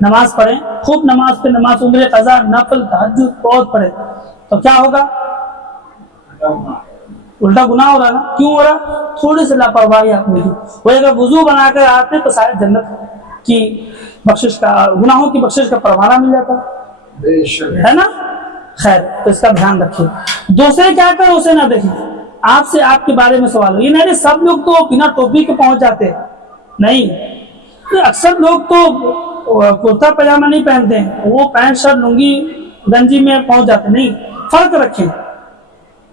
نماز پڑھیں، خوب نماز پہ نماز، عمرے قضا نفل تہجد بہت پڑھے، تو کیا ہوگا؟ الٹا گناہ ہو رہا نا. کیوں ہو رہا؟ تھوڑی سی لاپرواہی آپ نے کی. وہ اگر وضو بنا کر آتے تو شاید جنت کی بخشش کا، گناہوں کی بخشش کا پروانہ مل جاتا ہے نا. خیر تو اس کا دھیان رکھیں. دوسرے کیا کر اسے نہ دیکھیں. آپ سے آپ کے بارے میں سوال ہو. یہ نہیں سب لوگ تو بنا ٹوپی کے پہنچ جاتے نہیں. اکثر لوگ تو کرتا پاجامہ نہیں پہنتے ہیں، وہ پینٹ شرٹ لنگی گنجی میں پہنچ جاتے. نہیں، فرق رکھیں.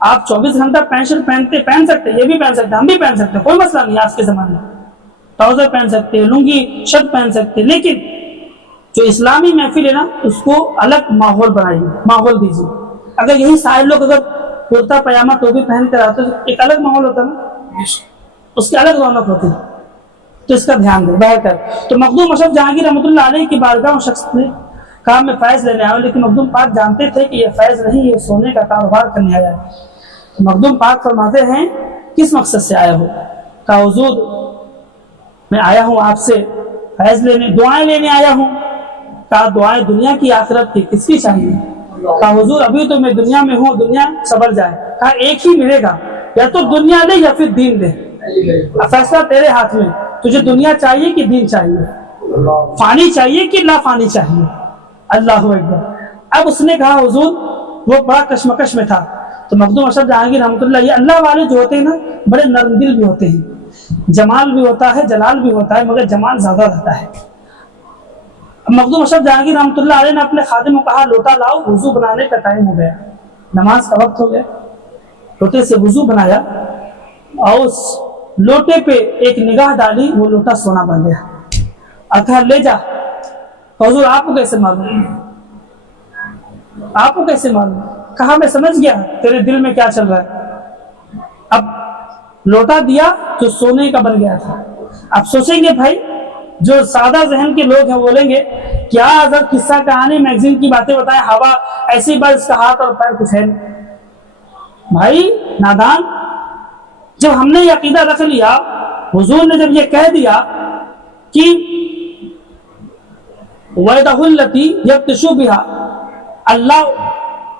آپ 24 گھنٹہ پینٹ شرٹ پہن سکتے، یہ بھی پہن سکتے، ہم بھی پہن سکتے، کوئی مسئلہ نہیں. آج کے زمانے میں ٹراؤزر پہن سکتے، لنگی شرٹ پہن سکتے، لیکن جو اسلامی محفل ہے نا اس کو الگ ماحول بنائیے، ماحول دیجیے. اگر یہی سارے لوگ اگر کرتا پاجامہ ٹوپی پہن کر آتے تو ایک الگ ماحول ہوتا نا، اس کی الگ رونق ہوتی. تو اس کا دھیان دیں بہتر. تو مخدوم اشرف جہانگیر رحمۃ اللہ علیہ کی بارگاہ شخص نے کہا میں فیض لینے آیا ہوں، لیکن مخدوم پاک جانتے تھے کہ یہ فیض نہیں، یہ سونے کا کاروبار کرنے آیا ہے. تو مخدوم پاک فرماتے ہیں کس مقصد سے آیا ہو؟ کہا حضور میں آیا ہوں آپ سے فیض لینے، دعائیں لینے آیا ہوں. کہا دعائیں دنیا کی آخرت کی کس کی چاہیے؟ کہا حضور ابھی تو میں دنیا میں ہوں، دنیا سبر جائے. کہا ایک ہی ملے گا، یا تو دنیا لے یا پھر دین دے، فیصلہ تیرے ہاتھ میں. تجھے دنیا چاہیے کہ دین چاہیے، فانی چاہیے کہ لا فانی چاہیے؟ اللہ اکبر. اب اس نے کہا حضور وہ بڑا کشمکش میں تھا. تو مخدوم اشرف جہانگیر رحمۃ اللہ، یہ اللہ والے جو ہوتے ہیں نا بڑے نرم دل بھی ہوتے ہیں، جمال بھی ہوتا ہے جلال بھی ہوتا ہے، مگر جمال زیادہ رہتا ہے. مخدوم اشرف جہانگیر رحمۃ اللہ علیہ نے اپنے خادم کو کہا لوٹا لاؤ، وضو بنانے کا ٹائم ہو گیا، نماز کا وقت ہو گیا. لوٹے سے وضو بنایا اور اس لوٹے پہ ایک نگاہ ڈالی، وہ لوٹا سونا بن گیا. کہا لے جا. حضور آپ کو کیسے معلوم؟ آپ کو کیسے معلوم؟ کہا میں سمجھ گیا تیرے دل میں کیا چل رہا ہے. اب لوٹا دیا جو سونے کا بن گیا تھا. اب سوچیں گے بھائی جو سادہ ذہن کے لوگ ہیں بولیں گے کیا اگر قصہ کہانی میگزین کی باتیں بتائیں ہوا ایسی بات اس کا ہاتھ اور پیر کچھ ہے نہیں. بھائی نادان، جب ہم نے یہ عقیدہ رکھ لیا، حضور نے جب یہ کہہ دیا کہ وَيَدَهُ الَّتِي يَبْطِشُ بِهَا، اللہ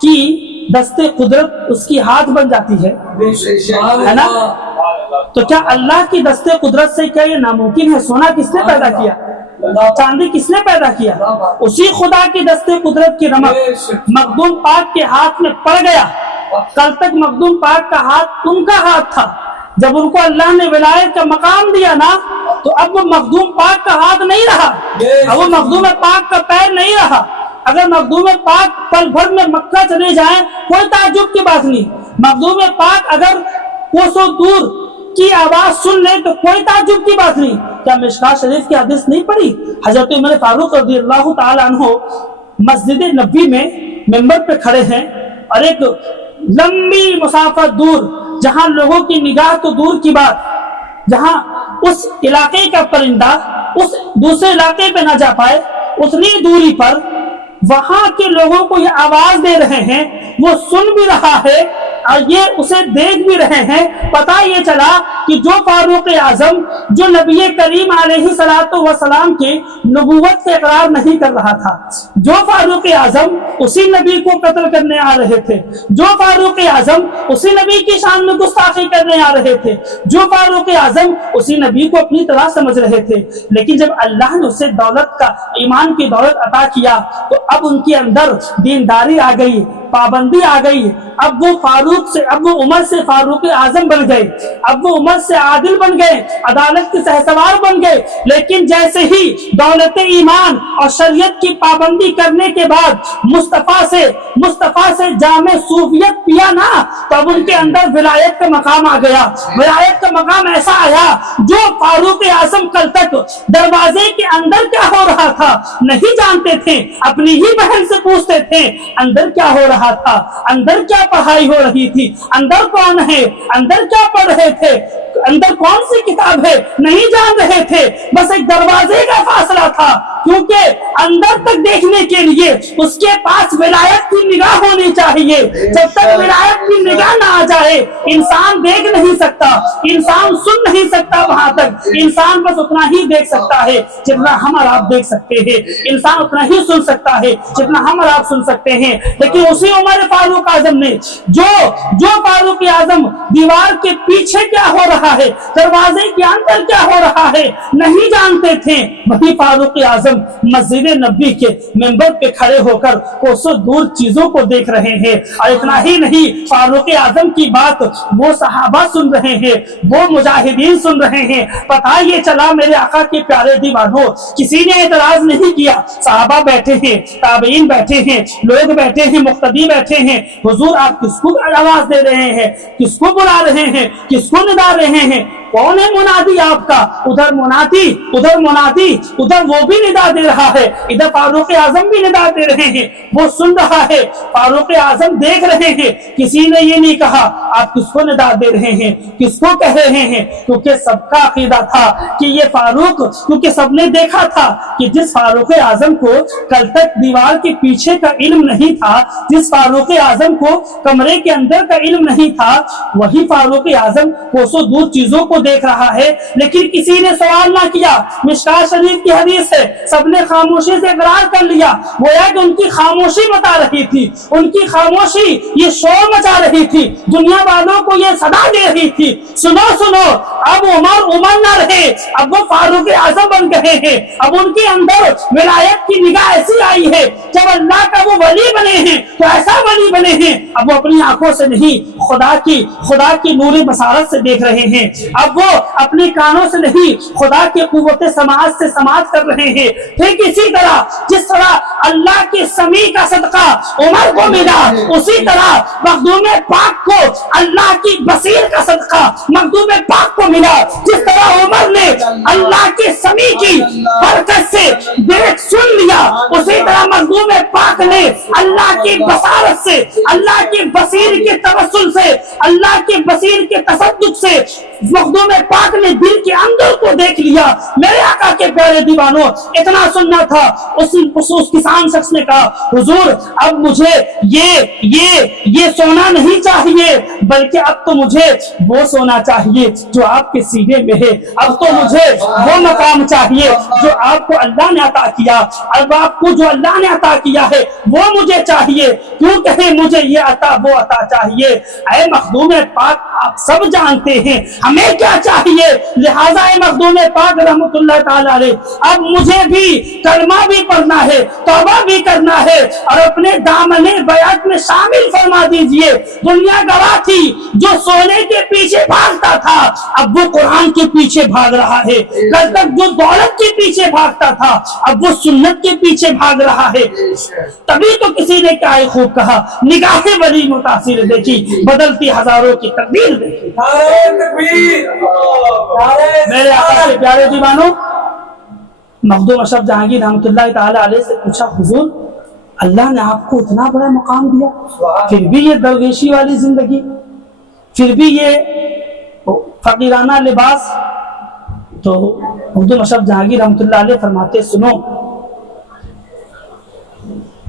کی دست قدرت اس کی ہاتھ بن جاتی ہے نا، تو کیا اللہ کی دست قدرت سے کیا یہ ناممکن ہے؟ سونا کس نے پیدا کیا؟ چاندی کس نے پیدا کیا؟ اسی خدا کی دست قدرت کی رمق مخدوم پاک کے ہاتھ میں پڑ گیا. کل تک مخدوم پاک کا ہاتھ ان کا ہاتھ تھا، جب ان کو اللہ نے ولایت کا مقام دیا نا تو اب وہ مخدوم پاک کا ہاتھ نہیں رہا، اب وہ مخدوم پاک کا پیر نہیں رہا. اگر مخدوم پاک پل بھر میں مکہ چلے جائیں کوئی تعجب کی بات نہیں. مخدوم پاک اگر کوسوں دور کی آواز سن لیں تو کوئی تعجب کی بات نہیں. کیا مشکات شریف کی حدیث نہیں پڑھی؟ حضرت عمر فاروق رضی اللہ تعالی عنہ مسجد نبوی میں منبر پہ کھڑے ہیں اور ایک لمبی مسافت دور، جہاں لوگوں کی نگاہ تو دور کی بات، جہاں اس علاقے کا پرندہ اس دوسرے علاقے پہ نہ جا پائے اتنی دوری پر وہاں کے لوگوں کو یہ آواز دے رہے ہیں، وہ سن بھی رہا ہے اور یہ اسے دیکھ بھی رہے ہیں. پتہ یہ چلا کہ جو فاروق اعظم جو نبی کریم علیہ الصلوۃ والسلام کی نبوت سے اقرار نہیں کر رہا تھا، جو فاروق اعظم اسی نبی کو قتل کرنے آ رہے تھے، جو فاروق اعظم اسی نبی کی شان میں گستاخی کرنے آ رہے تھے، جو فاروق اعظم اسی نبی کو اپنی طرح سمجھ رہے تھے، لیکن جب اللہ نے اسے دولت کا ایمان کی دولت عطا کیا تو اب ان کے اندر دینداری آ گئی، پابندی آ گئی. اب وہ فاروق سے اب وہ عمر سے فاروق اعظم بن گئے، اب وہ عمر سے عادل بن گئے، عدالت کے سہسوار بن گئے. لیکن جیسے ہی دولت ایمان اور شریعت کی پابندی کرنے کے بعد مصطفیٰ سے جامع صوفیت پیا نا تو اب ان کے اندر ولایت کا مقام آ گیا. ولایت کا مقام ایسا آیا جو فاروق اعظم کل تک دروازے کے اندر کیا ہو رہا تھا نہیں جانتے تھے. اپنی ہی بہن سے پوچھتے تھے اندر کیا ہو رہا تھا، اندر کیا پڑھائی ہو رہی تھی، اندر کون ہے، اندر کیا پڑھ رہے تھے، اندر کون سی کتاب ہے نہیں جان رہے تھے. بس ایک دروازے کا فاصلہ تھا، کیونکہ اندر تک دیکھنے کے لیے اس کے پاس ولایت کی نگاہ ہونی چاہیے. جب تک ولایت کی نگاہ نہ آ جائے انسان دیکھ نہیں سکتا، انسان سن نہیں سکتا. وہاں تک انسان بس اتنا ہی دیکھ سکتا ہے جتنا ہم اور آپ دیکھ سکتے ہیں، انسان اتنا ہی سن سکتا ہے جتنا ہم اور آپ سن سکتے ہیں. لیکن اسی عمر فاروق اعظم نے جو فاروق اعظم دیوار کے پیچھے کیا ہو رہا ہے، دروازے کے اندر کیا ہو رہا ہے نہیں جانتے تھے، وہی فاروق اعظم مسجد نبوی کے منبر پہ کھڑے ہو کر کوسوں دور چیزوں کو دیکھ رہے ہیں. اور اتنا ہی نہیں، فاروق اعظم کی بات وہ صحابہ سن رہے ہیں، وہ مجاہدین سن رہے ہیں. پتہ یہ چلا میرے آقا کے پیارے دیوانوں، کسی نے اعتراض نہیں کیا. صحابہ بیٹھے ہیں، تابعین بیٹھے ہیں، لوگ بیٹھے ہیں، مقتدی بیٹھے ہیں. حضور آپ کس کو آواز دے رہے ہیں، کس کو بلا رہے ہیں، کس کو ندا رہے ہیں؟ کون ہے منادی آپ کا؟ ادھر منادی ادھر وہ بھی ندا دے رہا ہے، ادھر فاروق اعظم بھی ندا دے رہے ہیں. وہ سن رہا ہے، فاروق اعظم دیکھ رہے ہیں. کسی نے یہ نہیں کہا آپ کس کو ندا دے رہے ہیں، کس کو کہہ رہے ہیں، کیونکہ سب کا عقیدہ تھا کہ یہ فاروق، کیونکہ سب نے دیکھا تھا کہ جس فاروق اعظم کو کل تک دیوار کے پیچھے کا علم نہیں تھا، جس فاروق اعظم کو کمرے کے اندر کا علم نہیں تھا، وہی فاروق اعظم کوسوں دور چیزوں کو دیکھ رہا ہے. لیکن کسی نے سوال نہ کیا. مشکات شریف کی حدیث ہے، سب نے خاموشی سے اقرار کر لیا. گویا کہ ان کی خاموشی بتا رہی تھی، ان کی خاموشی یہ شور مچا رہی تھی، دنیا والوں کو یہ صدا دے رہی تھی سنو اب عمر نہ رہے، اب وہ فاروق اعظم بن گئے ہیں. اب ان کے اندر ولایت کی نگاہ ایسی آئی ہے، جب اللہ کا وہ ولی بنے ہیں تو ایسا ولی بنے ہیں اب وہ اپنی آنکھوں سے نہیں خدا کی نور بصارت سے دیکھ رہے ہیں. اب اب وہ اپنے کانوں سے نہیں خدا کی قوت سماعت سے سماعت کر رہے ہیں. ٹھیک اسی طرح جس طرح اللہ کے سمیع کا صدقہ عمر کو ملا, اسی طرح مخدوم پاک کو اللہ کی بصیر کا صدقہ مخدوم پاک کو ملا. جس طرح عمر نے اللہ کے سمیع کی برکت سے دیکھ سن لیا, اسی طرح مخدوم پاک نے اللہ کی بصارت سے, اللہ کی بصیر کے توسل سے, اللہ کے بصیر کے تصدق سے مخدوم پاک نے دل کے اندر کو دیکھ لیا. میرے آقا کے پیارے دیوانوں, اتنا سننا تھا. اس کسان شخص نے کہا حضور اب مجھے یہ سونا نہیں چاہیے, بلکہ اب تو مجھے وہ سونا چاہیے جو آپ کے سینے میں ہے. اب تو مجھے وہ مقام چاہیے جو آپ کو اللہ نے عطا کیا. اب آپ کو جو اللہ نے عطا کیا ہے وہ مجھے چاہیے. کیوں کہیں مجھے یہ عطا وہ عطا چاہیے؟ اے مخدوم پاک آپ سب جانتے ہیں ہمیں کیا چاہیے. لہذا اے مخدوم پاک رحمت اللہ تعالی علیہ, اب مجھے بھی کلمہ بھی پڑھنا ہے, توبہ بھی کرنا ہے, اور اپنے دامن بیعت میں شامل فرما دیجئے. دنیا گواہ تھی, جو سونے کے پیچھے بھاگتا تھا اب وہ قرآن کے پیچھے بھاگ رہا ہے. کل تک جو دولت کے پیچھے بھاگتا تھا اب وہ سنت کے پیچھے بھاگ رہا ہے. تبھی تو کسی نے کیا خوب کہا, نگاہ بڑی متاثر دیکھی, بدلتی ہزاروں کی تقدیر دیکھی. میرے آقا کے پیارے دیوانوں, مخدوم اشرف جہانگیر رحمۃ اللہ تعالی علیہ سے پوچھا حضور اللہ نے آپ کو اتنا بڑا مقام دیا, پھر بھی یہ درویشی والی زندگی, پھر بھی یہ فقیرانہ لباس. تو مخدوم اشرف جہانگیر رحمۃ اللہ علیہ فرماتے سنو,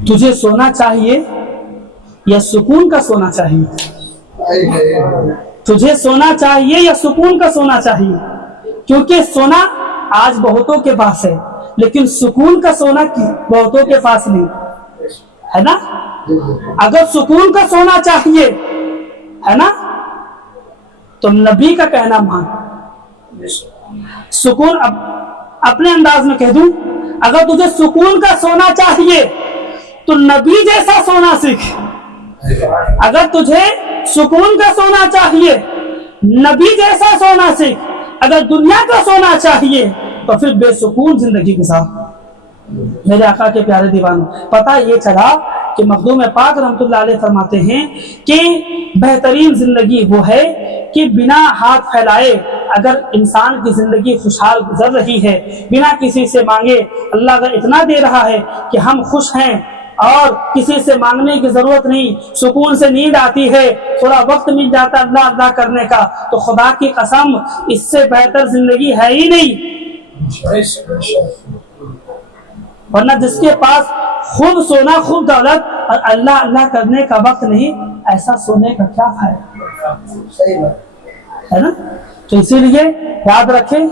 تجھے سونا چاہیے یا سکون کا سونا چاہیے؟ تجھے سونا چاہیے یا سکون کا سونا چاہیے؟ کیونکہ سونا آج بہتوں کے پاس ہے, لیکن سکون کا سونا بہتوں کے پاس نہیں ہے نا. اگر سکون کا سونا چاہیے ہے نا تو نبی کا کہنا مان. سکون, اب اپنے انداز میں کہہ دوں, اگر تجھے سکون کا سونا چاہیے تو نبی جیسا سونا سیکھ. اگر تجھے سکون کا سونا چاہیے نبی جیسا سونا سیکھ. اگر دنیا کا سونا چاہیے تو پھر بے سکون زندگی گزار. میرے آقا کے پیارے دیوانوں, پتہ یہ چلا کہ مخدوم پاک رحمت اللہ علیہ فرماتے ہیں کہ بہترین زندگی وہ ہے کہ بنا ہاتھ پھیلائے اگر انسان کی زندگی خوشحال گزر رہی ہے, بنا کسی سے مانگے اللہ اگر اتنا دے رہا ہے کہ ہم خوش ہیں اور کسی سے مانگنے کی ضرورت نہیں, سکون سے نیند آتی ہے, تھوڑا وقت مل جاتا اللہ اللہ کرنے کا, تو خدا کی قسم اس سے بہتر زندگی ہے ہی نہیں. ورنہ جس کے پاس خوب سونا خوب دولت اور اللہ اللہ کرنے کا وقت نہیں, ایسا سونے کا کیا فائدہ ہے نا. تو اسی لیے یاد رکھیں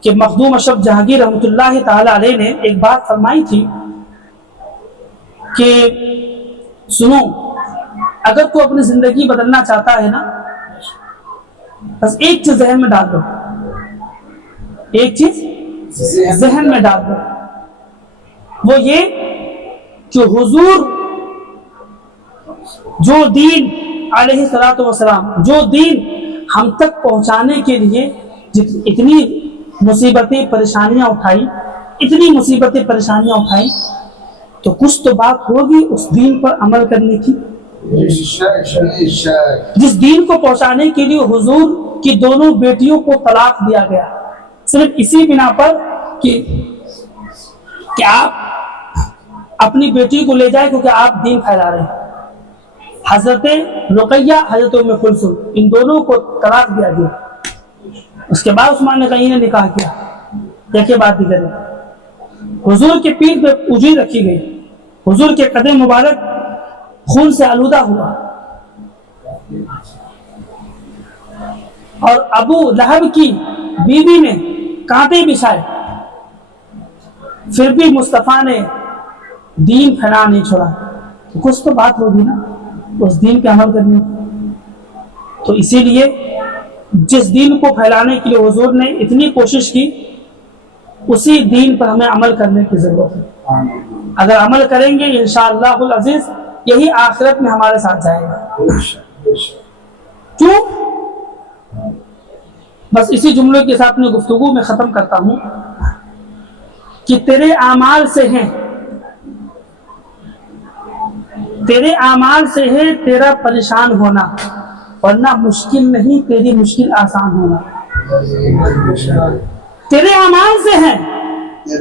کہ مخدوم اشرف جہانگیر رحمۃ اللہ تعالی علیہ نے ایک بات فرمائی تھی کہ سنو, اگر تو اپنی زندگی بدلنا چاہتا ہے نا, بس ایک چیز ذہن میں ڈال دو, ایک چیز ذہن میں ڈال دو, وہ یہ کہ حضور جو دین علیہ الصلوۃ والسلام جو دین ہم تک پہنچانے کے لیے اتنی مصیبتیں پریشانیاں اٹھائی, اتنی مصیبتیں پریشانیاں اٹھائی, تو کچھ تو بات ہوگی اس دین پر عمل کرنے کی. جس دین کو پہنچانے کے لیے حضور کی دونوں بیٹیوں کو طلاق دیا گیا, صرف اسی بنا پر کہ آپ اپنی بیٹی کو لے جائے کیونکہ آپ دین پھیلا رہے ہیں. حضرت رقیہ, حضرت ام کلثوم, ان دونوں کو طلاق دیا گیا. اس کے بعد عثمان نے کہیں نے نکاح کیا, یا کے بعد دیگر حضور کے پیٹھ پہ اجڑی رکھی گئی, حضور کے قدم مبارک خون سے آلودہ ہوا, اور ابو لہب کی بیوی نے کانٹے بچھائے, پھر بھی مصطفیٰ نے دین پھیلا نہیں چھوڑا. تو کچھ تو بات ہوگی نا اس دین پہ عمل کرنے کی. تو اسی لیے جس دین کو پھیلانے کے لیے حضور نے اتنی کوشش کی, اسی دین پر ہمیں عمل کرنے کی ضرورت ہے. اگر عمل کریں گے انشاءاللہ العزیز یہی آخرت میں ہمارے ساتھ جائے گا. کیوں؟ بس اسی جملے کے ساتھ میں گفتگو میں ختم کرتا ہوں کہ تیرے اعمال سے ہیں، تیرے اعمال سے ہے تیرا پریشان ہونا، ورنہ مشکل نہیں تیری مشکل آسان ہونا۔ تیرے اعمال سے ہے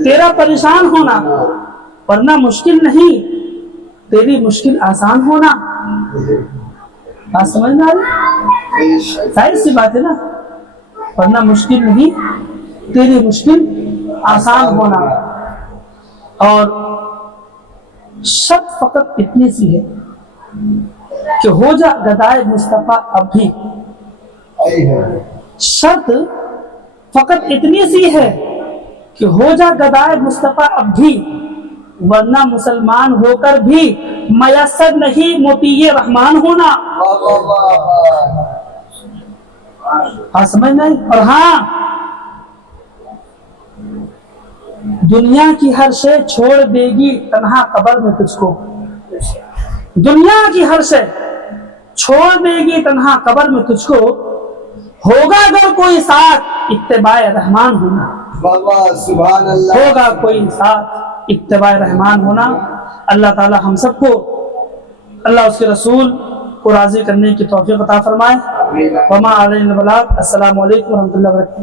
تیرا پریشان ہونا، ورنہ مشکل نہیں تیری مشکل آسان ہونا۔ بات سمجھ میں آ رہی؟ ظاہر سی بات ہے نا، ورنہ مشکل نہیں تیری مشکل آسان ہونا۔ اور شرط فقط اتنی سی ہے کہ ہو جا گدائے مصطفیٰ اب بھی، شرط فقط اتنی سی ہے کہ ہو جا گدائے مصطفیٰ اب بھی، ورنہ مسلمان ہو کر بھی میسر نہیں مطیع رحمان ہونا۔ ہاں سمجھ نہیں؟ اور ہاں، دنیا کی ہر شے چھوڑ دے گی تنہا قبر میں تجھ کو، دنیا کی ہر شے چھوڑ دے گی تنہا قبر میں تجھ کو، ہوگا اگر کوئی ساتھ اتباع رحمان ہونا، سبحان اللہ، ہوگا کوئی ساتھ اتباع رحمان ہونا۔ اللہ تعالی ہم سب کو، اللہ اس کے رسول کو راضی کرنے کی توفیق عطا فرمائے۔ وما علینا البلاغ۔ السلام علیکم ورحمۃ اللہ وبرکاتہ۔